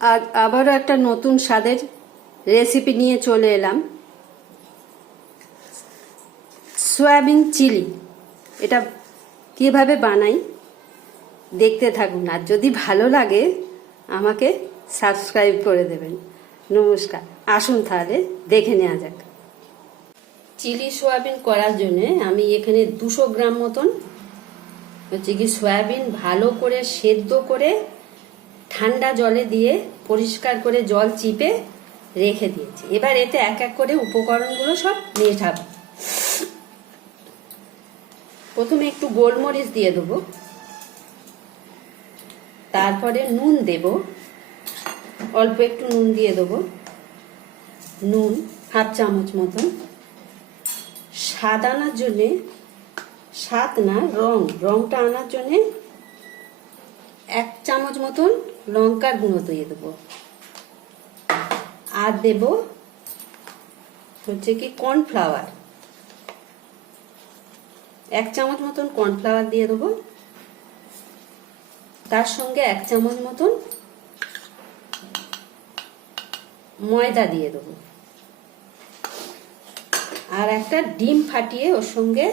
আর আবারও একটা নতুন স্বাদের রেসিপি নিয়ে চলে এলাম। Soybean chilli. এটা কিভাবে বানাই দেখতে থাকুন, আর যদি ভালো লাগে আমাকে সাবস্ক্রাইব করে দেবেন। নমস্কার, আসুন তাহলে দেখে নেওয়া যাক। চিলি সয়াবিন করার জন্য আমি এখানে 200 গ্রাম মতন সয়াবিন ভালো করে সেদ্ধ করে ঠান্ডা জলে দিয়ে পরিষ্কার করে জল চিপে রেখে দিয়েছি। এবার এতে এক এক করে উপকরণগুলো সব মেশাবো। প্রথমে একটু গোলমরিচ দিয়ে দেবো, তারপরে নুন দেব, অল্প একটু নুন দিয়ে দেবো, নুন হাফ চামচ মতন। স্বাদ আনার জন্যে, স্বাদ না রংটা আনার জন্যে 1 চামচ মতন লঙ্কার গুঁড়ো দিয়ে দেবো। আর দেব কর্নফ্লাওয়ার, 1 চামচ মতন কর্নফ্লাওয়ার দিয়ে দেবো। তার সঙ্গে 1 চামচ মতন ময়দা দিয়ে দেবো। আর একটা ডিম ফাটিয়ে ওর সঙ্গে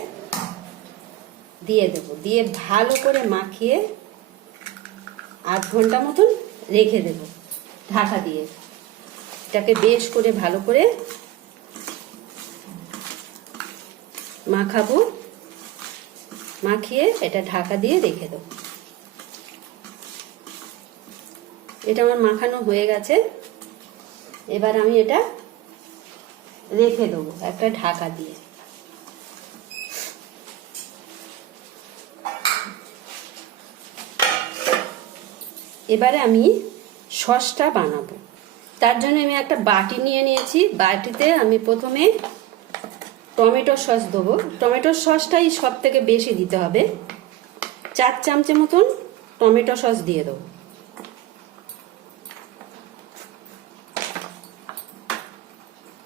দিয়ে দেবো। দিয়ে ভালো করে মাখিয়ে আধ ঘন্টা মতন রেখে দেব ঢাকা দিয়ে। এটাকে বেশ করে ভালো করে মাখাবো, মাখিয়ে এটা ঢাকা দিয়ে রেখে দেবো। এটা আমার মাখানো হয়ে গেছে। এবার আমি এটা রেখে দেবো একটা ঢাকা দিয়ে। এবারে আমি সসটা বানাবো। তার জন্য আমি একটা বাটি নিয়ে নিয়েছি। বাটিতে আমি প্রথমে টমেটো সস দেবো। টমেটো সসটাই সব থেকে বেশি দিতে হবে। 4 চামচ মতন টমেটো সস দিয়ে দেবো।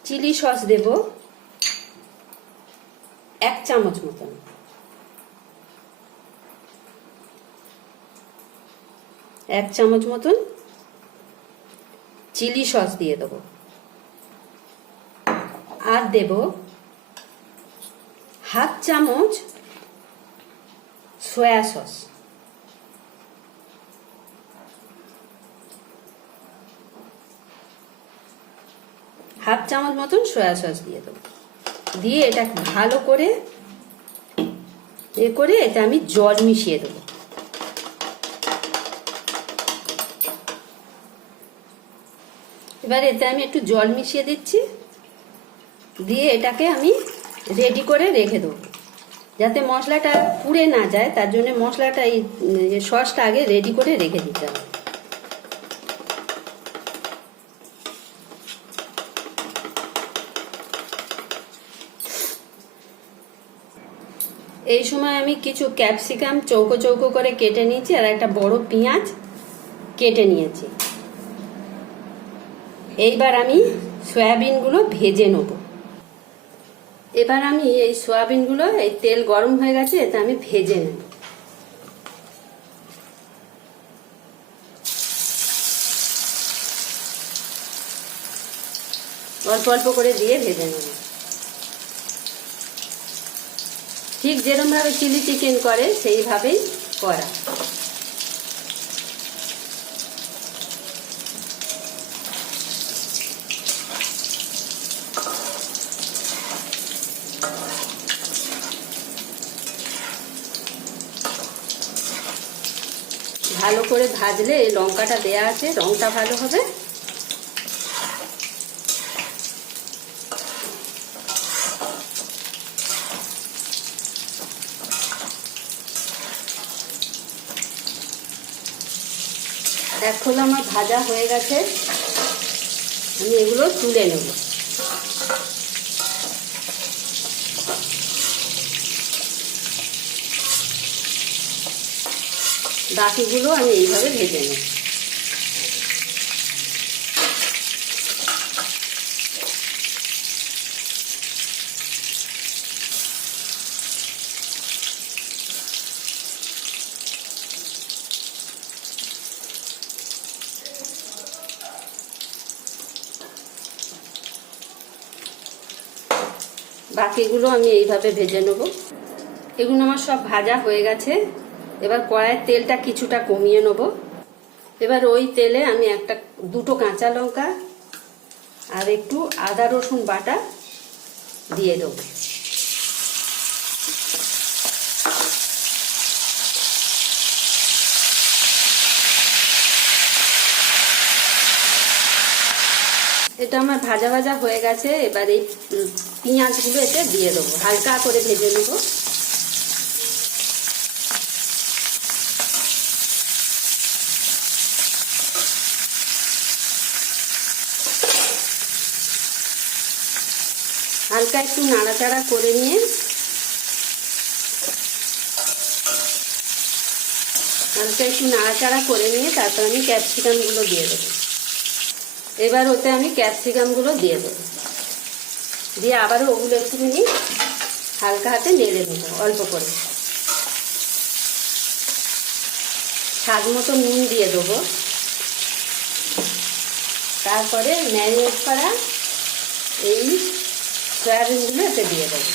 চিলি সস দেব 1 চামচ মতন। এক চামচ মতন চিলি সস দিয়ে দেবো। আর দেব হাফ চামচ সয়া সস। হাফ চামচ মতন সয়া সস দিয়ে দেবো। দিয়ে এটা ভালো করে এটা আমি জল মিশিয়ে দেবো। এবার এতে আমি একটু জল মিশিয়ে দিচ্ছি। দিয়ে এটাকে আমি রেডি করে রেখে দেবো, যাতে মশলাটা পুড়ে না যায়। তার জন্য মশলাটা এই সসটা আগে রেডি করে রেখে দিতে হবে। এই সময় আমি কিছু ক্যাপসিকাম চৌকো চৌকো করে কেটে নিয়েছি, আর একটা বড় পেঁয়াজ কেটে নিয়েছি। এইবার আমি সয়াবিনগুলো ভেজে নেব। এবার আমি এই সয়াবিনগুলো, এই তেল গরম হয়ে গেছে, এতে আমি ভেজে নেব। অল্প অল্প করে দিয়ে ভেজে নেব, ঠিক যেরকমভাবে চিলি চিকেন করে সেইভাবেই করা। ভালো করে ভাজলে এই লঙ্কাটা দেয়া আছে, রংটা ভালো হবে। এখন আমার ভাজা হয়ে গেছে, আমি এগুলো তুলে নেব। বাকিগুলো আমি এইভাবে ভেজে নেব। বাকিগুলো আমি এইভাবে ভেজে নেব। এগুলো আমার সব ভাজা হয়ে গেছে। এবার কড়াইয়ের তেলটা কিছুটা কমিয়ে নেব। এবার ওই তেলে আমি দুটো কাঁচা লঙ্কা আর একটু আদা রসুন বাটা দিয়ে দেব। এটা আমার ভাজা ভাজা হয়ে গেছে। এবার এই পেঁয়াজগুলো এতে দিয়ে দেবো, হালকা করে ভেজে নেব। হালকা একটু নাড়াচাড়া করে নিয়ে তারপর আমি ক্যাপসিকামগুলো দিয়ে দেবো। এবার ওতে আমি ক্যাপসিকামগুলো দিয়ে দেবো, দিয়ে আবারও ওগুলো একটুখানি হালকা হাতে নেড়ে নেব অল্প করে। স্বাদ মতো নুন দিয়ে দেবো। তারপরে ম্যারিনেট করা এই সয়াবিনগুলো এতে দিয়ে দেবো,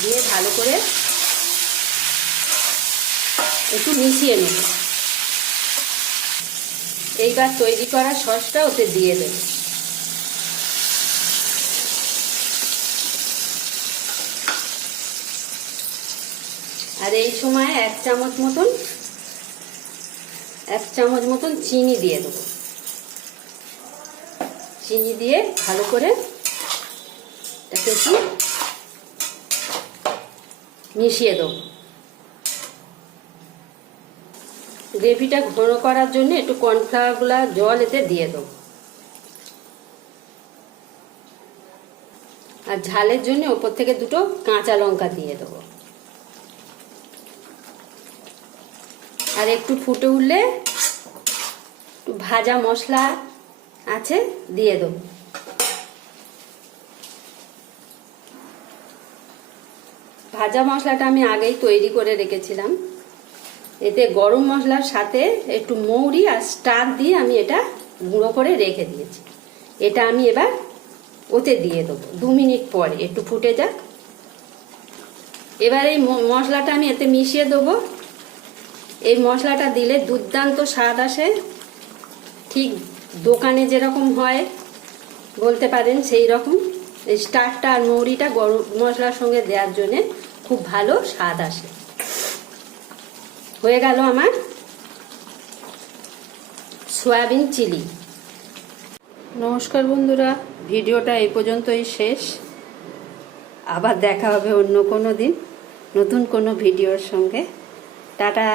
দিয়ে ভালো করে একটু মিশিয়ে নেব। এইবার তৈরি করা সসটা ওতে দিয়ে দেব। আর এই সময় এক চামচ মতন চিনি দিয়ে দেবো। চিনি দিয়ে ভালো করে একটু মিশিয়ে দেবো। গ্রেভিটা ঘন করার জন্য একটু কর্নফ্লাওয়ার গুলা জল এতে দিয়ে দেবো। আর ঝালের জন্য ওপর থেকে দুটো কাঁচা লঙ্কা দিয়ে দেবো। আর একটু ফুটে উঠলে একটু ভাজা মশলা আছে দিয়ে দেবো। ভাজা মশলাটা আমি আগেই তৈরি করে রেখেছিলাম। এতে গরম মশলার সাথে একটু মৌরি আর স্টার দিয়ে আমি এটা গুঁড়ো করে রেখে দিয়েছি। এটা আমি এবার ওতে দিয়ে দেবো 2 মিনিট পরে, একটু ফুটে যাক। এবার এই মশলাটা আমি এতে মিশিয়ে দেবো। এই মশলাটা দিলে দুর্দান্ত স্বাদ আসে, ঠিক দোকানে যেরকম হয় বলতে পারেন সেই রকম। এই স্টারটা আর মৌরিটা গরম মশলার সঙ্গে দেওয়ার জন্য খুব ভালো স্বাদ আসে। হয়ে গেল আমার সয়াবিন চিলি। নমস্কার বন্ধুরা, ভিডিওটা এই পর্যন্তই শেষ। আবার দেখা হবে অন্য কোনো দিন নতুন কোনো ভিডিওর সঙ্গে। টাটা।